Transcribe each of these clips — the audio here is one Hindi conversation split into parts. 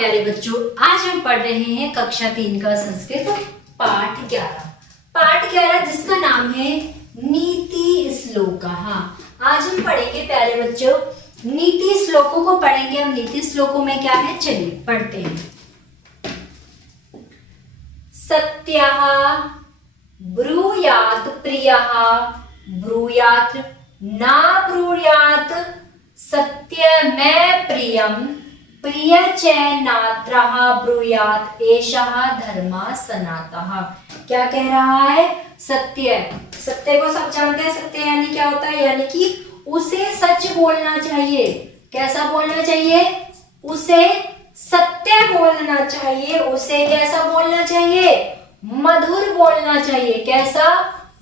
प्यारे बच्चों, आज हम पढ़ रहे हैं कक्षा 3 का संस्कृत पाठ 11। पाठ 11 जिसका नाम है नीति श्लोक। आज हम पढ़ेंगे प्यारे बच्चों, नीति श्लोकों को पढ़ेंगे हम। नीति श्लोकों में क्या है, चलिए पढ़ते हैं। सत्यः ब्रूयात् प्रियः ब्रूयात् न ब्रूयात् सत्यमेव प्रियं प्रिय च नात्रः ब्रूयात् एषः धर्मः सनातनः। क्या कह रहा है? सत्य। सत्य को सब जानते हैं। सत्य यानी क्या होता है? यानी कि उसे सच बोलना चाहिए। कैसा बोलना चाहिए? उसे सत्य बोलना चाहिए। उसे कैसा बोलना चाहिए? मधुर बोलना चाहिए। कैसा?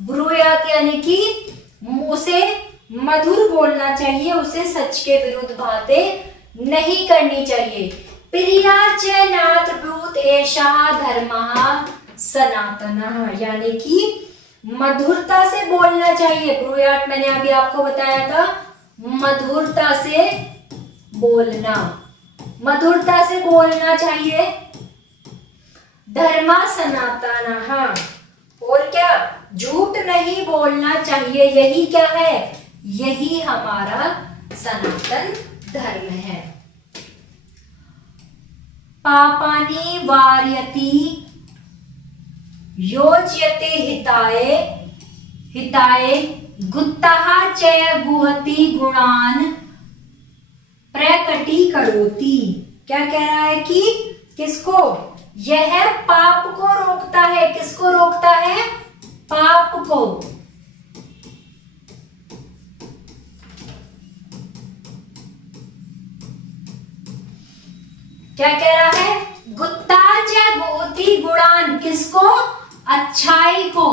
ब्रूयात यानी कि उसे मधुर बोलना चाहिए। उसे सच के विरुद्ध बातें नहीं करनी चाहिए। प्रिया च नात्र ब्रूत एषः धर्मः सनातनः, यानी कि मधुरता से बोलना चाहिए। ब्रूयात मैंने अभी आपको बताया था, मधुरता से बोलना, मधुरता से बोलना चाहिए। धर्म सनातनः, और क्या? झूठ नहीं बोलना चाहिए। यही क्या है? यही हमारा सनातन धर्म है। पापानि वार्यति योज्यते हिताय हिताय गुप्तः च गुहति गुणान् प्रकटीकरोति। क्या कह रहा है कि किसको? यह पाप को रोकता है। किसको रोकता है? पाप को। क्या कह रहा है? गुत्ता च गुहति गुणान्, किसको? अच्छाई को।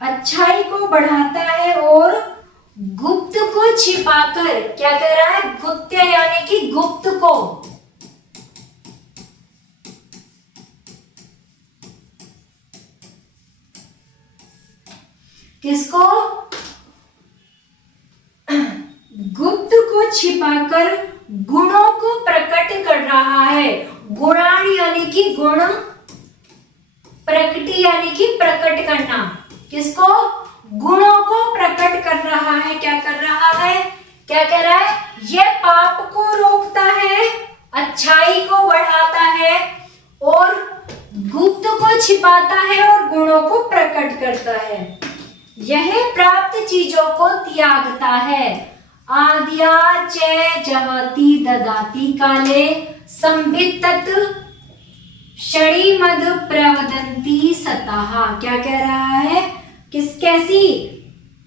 अच्छाई को बढ़ाता है और गुप्त को छिपाकर, क्या कह रहा है? गुप्त यानी कि गुप्त को। किसको? गुप्त को छिपाकर गुणों को प्रकट कर रहा है। गुणान यानी कि गुण, प्रकटी यानी कि प्रकट करना। किसको? गुणों को प्रकट कर रहा है। क्या कर रहा है? क्या कह रहा है? यह पाप को रोकता है, अच्छाई को बढ़ाता है और गुप्त को छिपाता है और गुणों को प्रकट करता है। यह प्राप्त चीजों को त्यागता है। आद्या च जहति ददाति काले संबितत क्षणिमद प्रवदन्ति सतः। क्या कह रहा है? कैसी?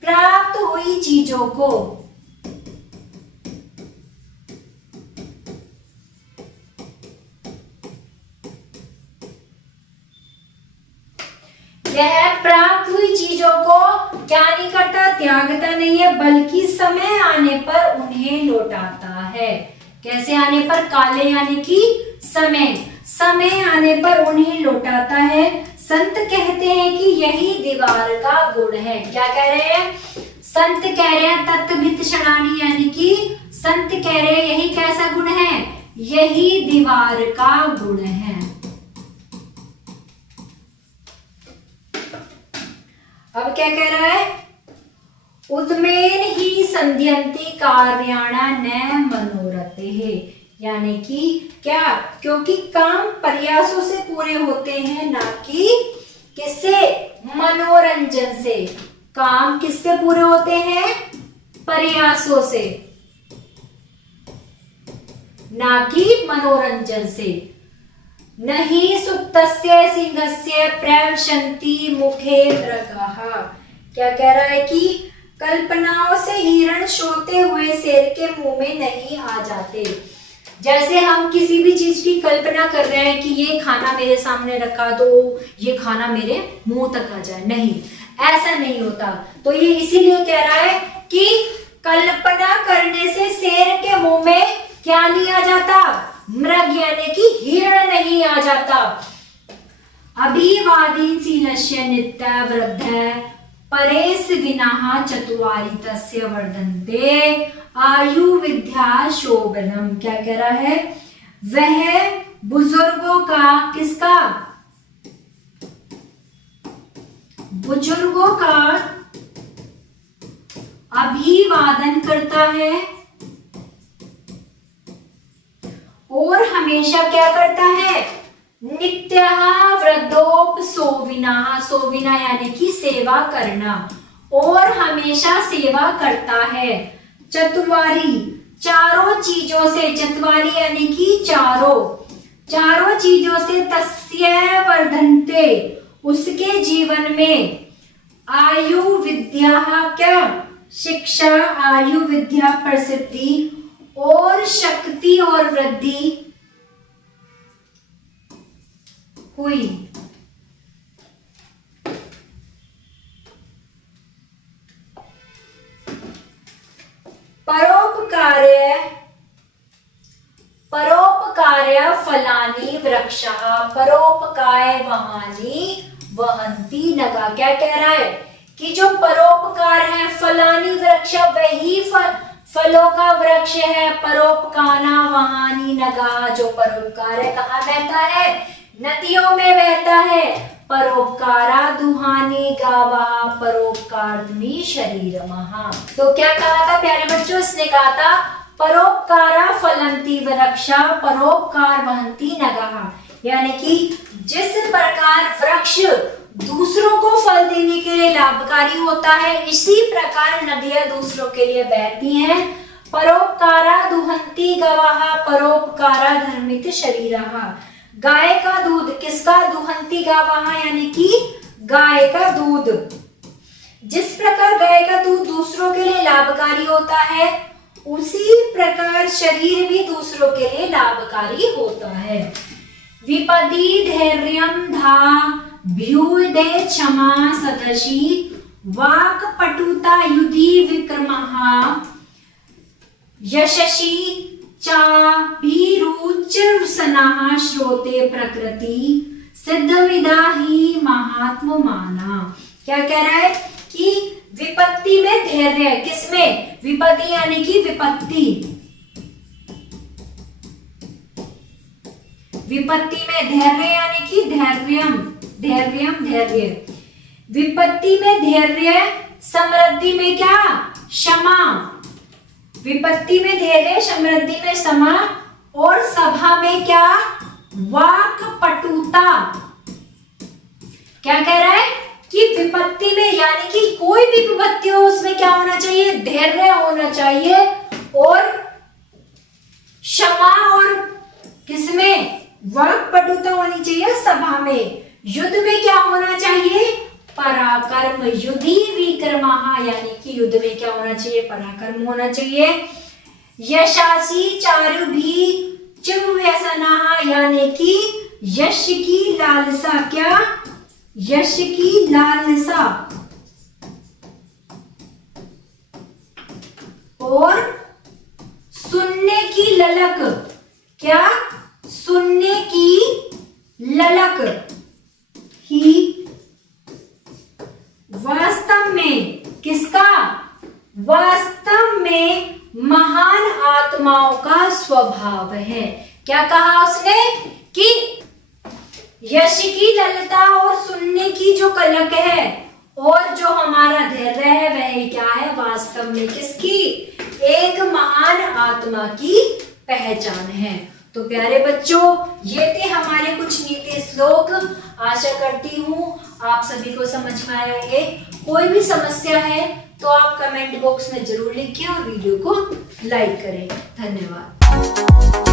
प्राप्त हुई चीजों को यह प्राप्त हुई चीजों को क्या नहीं करता? त्यागता नहीं है, बल्कि समय आने पर उन्हें लौटाता है। कैसे आने पर? काले यानी कि समय, समय आने पर उन्हें लौटाता है। संत कहते हैं कि यही दीवार का गुण है। क्या कह रहे हैं? संत कह रहे हैं तत्वित क्षणानि, यानी कि संत कह रहे हैं यही कैसा गुण है? यही दीवार का गुण है। अब क्या कह रहा है? उद्मेन ही संध्यन्ति कार्याणा न मनोरथैः, यानी कि क्या? क्योंकि काम प्रयासों से पूरे होते हैं, ना कि किससे? मनोरंजन से। काम किससे पूरे होते हैं? प्रयासों से, ना कि मनोरंजन से। नहीं सुप्तस्य सिंहस्य प्रविशन्ति मुखे मृगः। क्या कह रहा है कि कल्पनाओं से हिरण सोते हुए शेर के मुंह में नहीं आ जाते। जैसे हम किसी भी चीज की कल्पना कर रहे हैं कि ये खाना मेरे सामने रखा दो, ये खाना मेरे मुंह तक आ जाए, नहीं, ऐसा नहीं होता। तो ये इसीलिए कह रहा है कि कल्पना करने से शेर के मुंह में क्या नहीं आ जाता? मृग यानी कि हिरण नहीं आ जाता। अभिवादनशीलस्य नित्य वृद्ध परेश विना चतुवारी तस्य वर्धन्ते आयु विद्या शोभनम। क्या कह रहा है? वह बुजुर्गों का, किसका? बुजुर्गों का अभिवादन करता है और हमेशा क्या करता है? नित्यः वृद्धोपसोविनः, सोविना यानी कि सेवा करना, और हमेशा सेवा करता है। चतुवारी, चारों चीजों से, चतवारी यानी कि चारों चीजों से, तस्य वर्धन्ते, उसके जीवन में, आयु विद्या, क्या? शिक्षा, आयु विद्या प्रसिद्धि और शक्ति और वृद्धि हुई। परोपकार्य फलानि वृक्षः परोपकाय वहानि वहन्ति नगा। क्या कह रहा है? कि जो परोपकार है, फलानि वृक्ष, वही फलों का वृक्ष है। परोपकाना वहानि नगा, जो परोपकार है कहाँ बहता है? नदियों में बहता है। परोपकारा दुहानी गावा परोपकारधुनी शरीरमः। तो क्या कहा था प्यारे बच्चों? इसने कहा था परोपकारा फलंती वृक्षा परोपकार वहंती नगः, यानी कि जिस प्रकार वृक्ष दूसरों को फल देने के लिए लाभकारी होता है, इसी प्रकार नदियां दूसरों के लिए बहती हैं। परोपकारा दुहंती गवाह परोपकारा धर्मित शरीरः। गाय का दूध, किसका? दुहंती गवाह यानी कि गाय का दूध। जिस प्रकार गाय का दूध दूसरों के लिए लाभकारी होता है, उसी प्रकार शरीर भी दूसरों के लिए लाभकारी होता है। विपदी धैर्यं धा भ्युदे क्षमा सदशी वाक् पटुता युधि विक्रमः यशसी चाभिरुचिर्सनः श्रोते प्रकृति सिद्धविदा ही महात्ममाना। क्या कह रहा है? कि विपत्ति में धैर्य, किसमें? विपत्ति यानी कि विपत्ति, विपत्ति में धैर्य यानी कि धैर्य। विपत्ति में धैर्य, समृद्धि में क्या? क्षमा। विपत्ति में धैर्य, समृद्धि में क्षमा, और सभा में क्या? वाक् पटुता। क्या कह रहा है? कि विपत्ति में, यानी कि कोई भी विपत्ति हो उसमें क्या होना चाहिए? धैर्य होना चाहिए, और क्षमा, और किसमें? वाक् पटुता होनी चाहिए सभा में। युद्ध में क्या होना चाहिए? पराक्रम। युधि विक्रमः, यानी कि युद्ध में क्या होना चाहिए? पराक्रम होना चाहिए। यशासी चारुभी चिव्यसनः, यानी कि यश की लालसा, क्या? यश की लालसा, और सुनने की ललक, क्या? सुनने की ललक ही वास्तव में, किसका? वास्तव में महान आत्माओं का स्वभाव है। क्या कहा उसने? कि यश की ललता और सुनने की जो कलक है, और जो हमारा धैर्य है, वह क्या है? वास्तव में किसकी? एक महान आत्मा की पहचान है। तो प्यारे बच्चों, ये थे हमारे कुछ नीति श्लोक। आशा करती हूँ आप सभी को समझ में आए होंगे। कोई भी समस्या है तो आप कमेंट बॉक्स में जरूर लिखिए और वीडियो को लाइक करें। धन्यवाद।